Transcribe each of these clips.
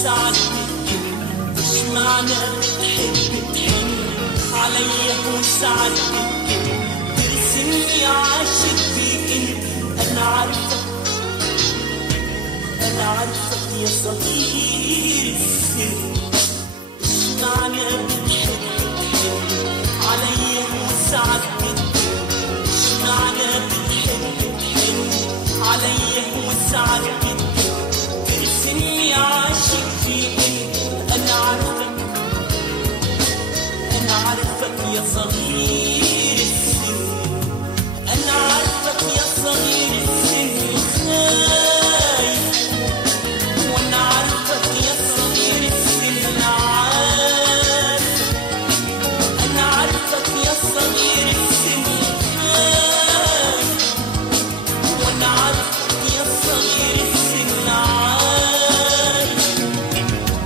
وسعد الدنيا، مش معنى بتحب تحن عليا وسعد الدنيا، ترسمني عاشق فيك انت. انا عارفك انا عارفك يا صغير السن، مش معنى بتحب تحن عليا وسعد الدنيا، مش معنى بتحب تحن عليا وسعد الدنيا، ترسمني عاشق فيك انت. انا عارفك انا عارفك يا صغير السن، انا عارفك يا صغير السن خايف، وانا عارفك يا صغير السن عارف، انا عارفك يا صغير السن خايف، وانا عارفك يا صغير السن عارف،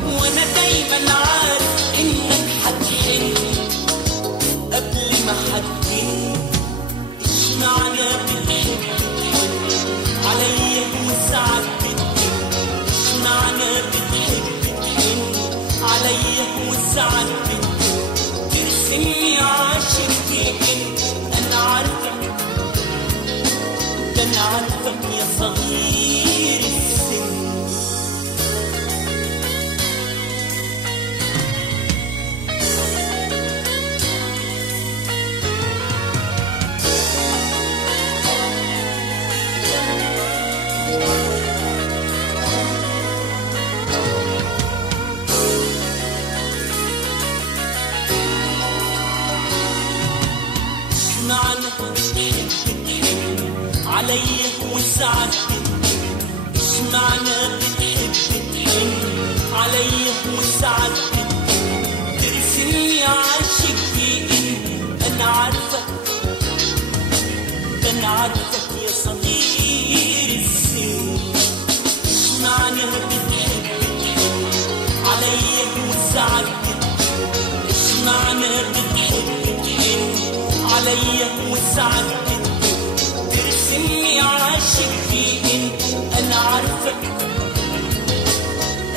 وانا دايما عارف انك هتحن قبل ما حتجيني. اشمعنى بتحب تحن عليا وسعد الدنيا، اشمعنى بتحب تحن عليا وسعد الدنيا، ترسمني عاشق فيك انت. انا عارفك انا عارفك يا صغير السن. اشمعنى بتحب تحن عليا وسعد الدنيا، اشمعنى بتحب تحن عليا وسعد الدنيا، ترسمني عاشق فيك انت. انا عارفك انا عارفك يا صغير السن، اشمعنى بتحب تحن عليا وسعد الدنيا، اشمعنى بتحب تحن عليا وسعد الدنيا، ترسمني عاشق فيك انت. انا عارفك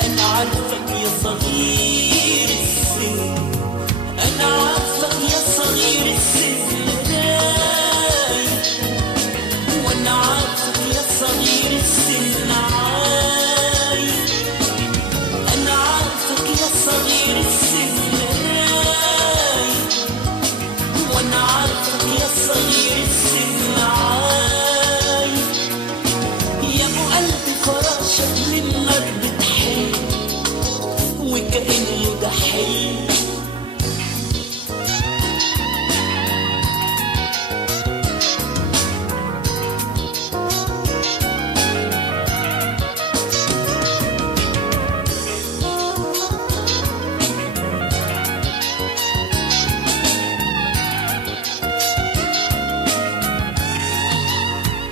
انا عارفك يا صغير السن، انا عارفك يا صغير السن رايق، وانا عارفك يا صغير السن عايق، انا عارفك يا صغير السن رايق، وانا عارفك يا صغير السن عايق. يا ابو قلبي فراشك للنار بتحن وكأنه ده حلم،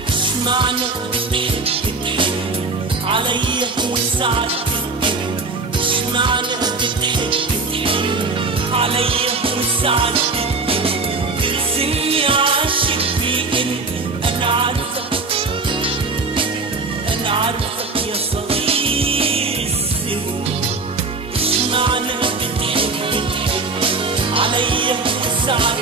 اشمعنى بتحب تحن عليا وسعد الدنيا، اشمعنى بتحب تحن عليا وسعد الدنيا، ترسمني عاشق فيك انت. انا عارفك انا عارفك يا صغير السن، اشمعنى بتحب تحن عليا وسعد